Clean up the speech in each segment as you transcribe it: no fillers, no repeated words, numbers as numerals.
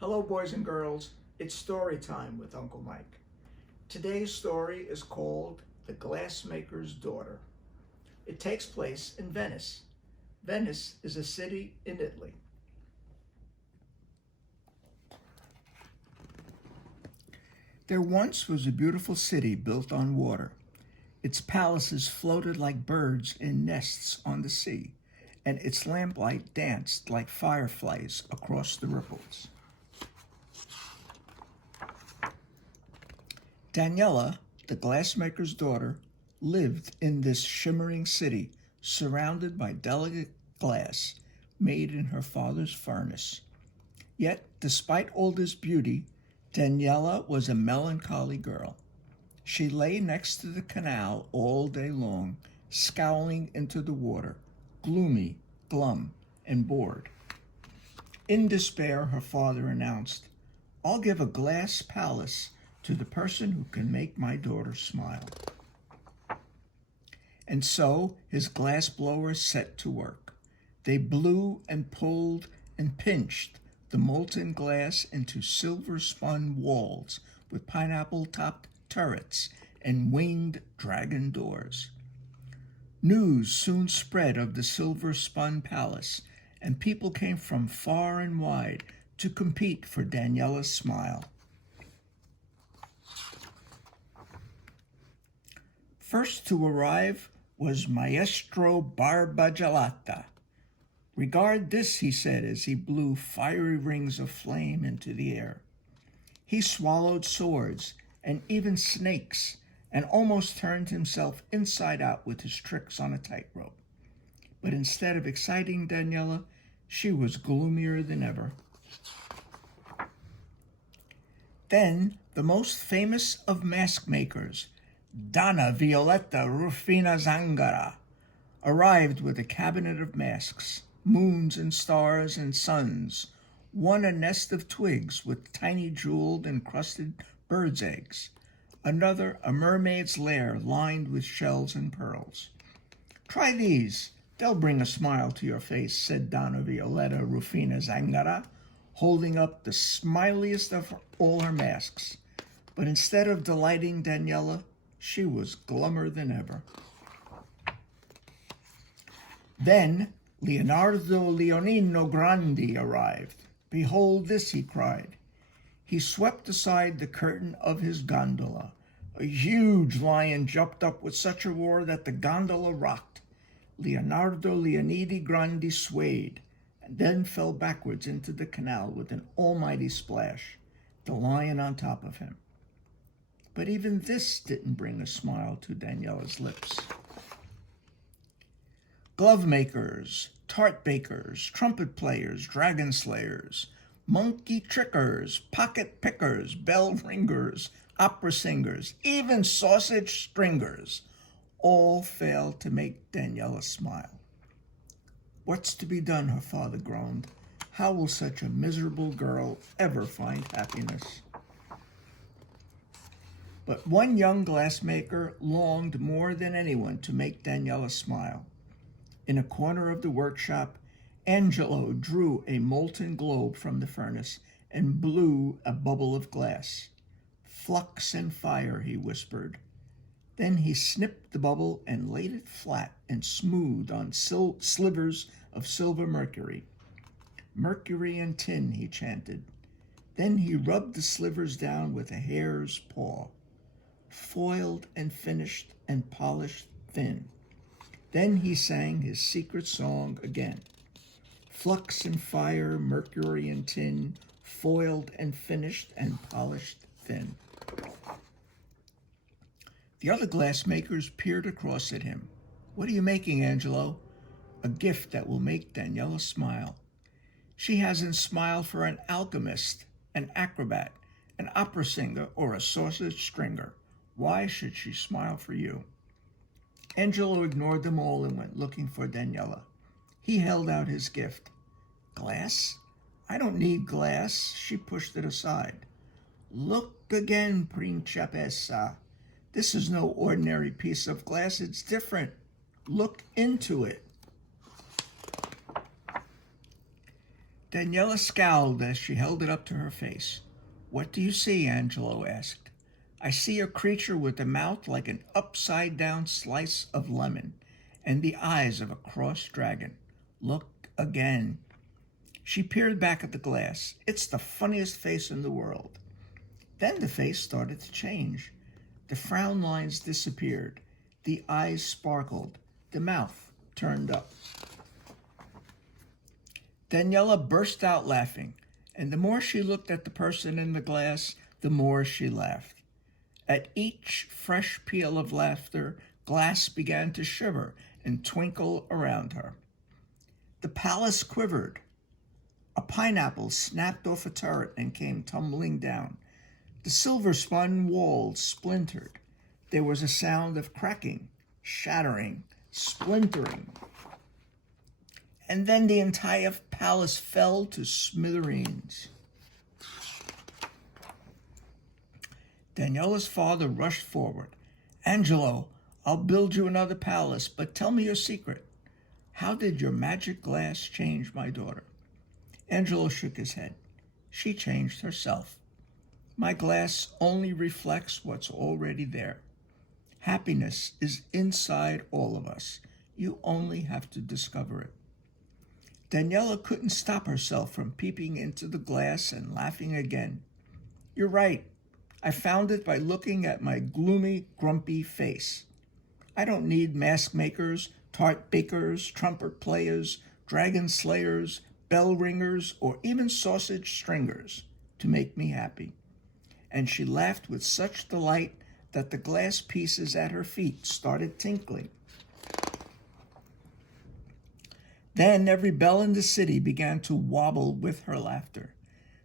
Hello, boys and girls. It's story time with Uncle Mike. Today's story is called The Glassmaker's Daughter. It takes place in Venice. Venice is a city in Italy. There once was a beautiful city built on water. Its palaces floated like birds in nests on the sea, and its lamplight danced like fireflies across the ripples. Daniela, the glassmaker's daughter, lived in this shimmering city, surrounded by delicate glass made in her father's furnace. Yet, despite all this beauty, Daniela was a melancholy girl. She lay next to the canal all day long, scowling into the water, gloomy, glum, and bored. In despair, her father announced, "I'll give a glass palace to the person who can make my daughter smile." And so his glass blowers set to work. They blew and pulled and pinched the molten glass into silver-spun walls with pineapple-topped turrets and winged dragon doors. News soon spread of the silver-spun palace, and people came from far and wide to compete for Daniela's smile. First to arrive was Maestro Barbagelata. "Regard this," he said as he blew fiery rings of flame into the air. He swallowed swords and even snakes and almost turned himself inside out with his tricks on a tightrope. But instead of exciting Daniela, she was gloomier than ever. Then the most famous of mask makers, Donna Violetta Rufina Zangara, arrived with a cabinet of masks, moons and stars and suns, one a nest of twigs with tiny jeweled and crusted birds' eggs, another a mermaid's lair lined with shells and pearls. "Try these, they'll bring a smile to your face," said Donna Violetta Rufina Zangara, holding up the smiliest of all her masks. But instead of delighting Daniela, she was glummer than ever. Then Leonardo Leonino Grandi arrived. "Behold this," he cried. He swept aside the curtain of his gondola. A huge lion jumped up with such a roar that the gondola rocked. Leonardo Leonidi Grandi swayed, and then fell backwards into the canal with an almighty splash, the lion on top of him. But even this didn't bring a smile to Daniela's lips. Glove makers, tart bakers, trumpet players, dragon slayers, monkey trickers, pocket pickers, bell ringers, opera singers, even sausage stringers, all failed to make Daniela smile. "What's to be done?" her father groaned. "How will such a miserable girl ever find happiness?" But one young glassmaker longed more than anyone to make Daniela smile. In a corner of the workshop, Angelo drew a molten globe from the furnace and blew a bubble of glass. "Flux and fire," he whispered. Then he snipped the bubble and laid it flat and smooth on slivers of silver mercury. "Mercury and tin," he chanted. Then he rubbed the slivers down with a hare's paw. "Foiled and finished and polished thin." Then he sang his secret song again. "Flux and fire, mercury and tin, foiled and finished and polished thin." The other glassmakers peered across at him. "What are you making, Angelo?" "A gift that will make Daniela smile." "She hasn't smiled for an alchemist, an acrobat, an opera singer, or a sausage stringer. Why should she smile for you?" Angelo ignored them all and went looking for Daniela. He held out his gift. "Glass? I don't need glass." She pushed it aside. "Look again, Principessa. This is no ordinary piece of glass. It's different. Look into it." Daniela scowled as she held it up to her face. "What do you see?" Angelo asked. "I see a creature with a mouth like an upside-down slice of lemon and the eyes of a crossed dragon. Look again." She peered back at the glass. "It's the funniest face in the world." Then the face started to change. The frown lines disappeared. The eyes sparkled. The mouth turned up. Daniela burst out laughing, and the more she looked at the person in the glass, the more she laughed. At each fresh peal of laughter, glass began to shiver and twinkle around her. The palace quivered. A pineapple snapped off a turret and came tumbling down. The silver-spun walls splintered. There was a sound of cracking, shattering, splintering. And then the entire palace fell to smithereens. Daniela's father rushed forward. "Angelo, I'll build you another palace, but tell me your secret. How did your magic glass change my daughter?" Angelo shook his head. "She changed herself. My glass only reflects what's already there. Happiness is inside all of us. You only have to discover it." Daniela couldn't stop herself from peeping into the glass and laughing again. "You're right. I found it by looking at my gloomy, grumpy face. I don't need mask makers, tart bakers, trumpet players, dragon slayers, bell ringers, or even sausage stringers to make me happy." And she laughed with such delight that the glass pieces at her feet started tinkling. Then every bell in the city began to wobble with her laughter.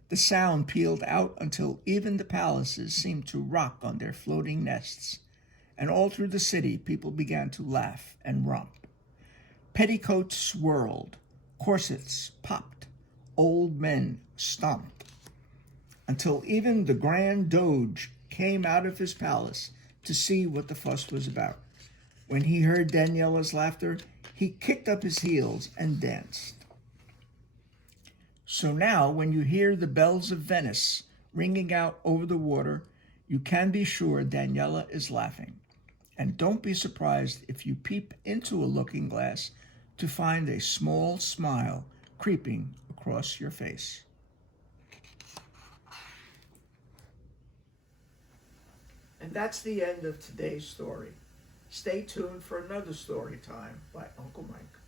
The sound pealed out until even the palaces seemed to rock on their floating nests. And all through the city, people began to laugh and romp. Petticoats swirled, corsets popped, old men stomped, until even the Grand Doge came out of his palace to see what the fuss was about. When he heard Daniela's laughter, he kicked up his heels and danced. So now, when you hear the bells of Venice ringing out over the water, you can be sure Daniela is laughing. And don't be surprised if you peep into a looking glass to find a small smile creeping across your face. And that's the end of today's story. Stay tuned for another story time by Uncle Mike.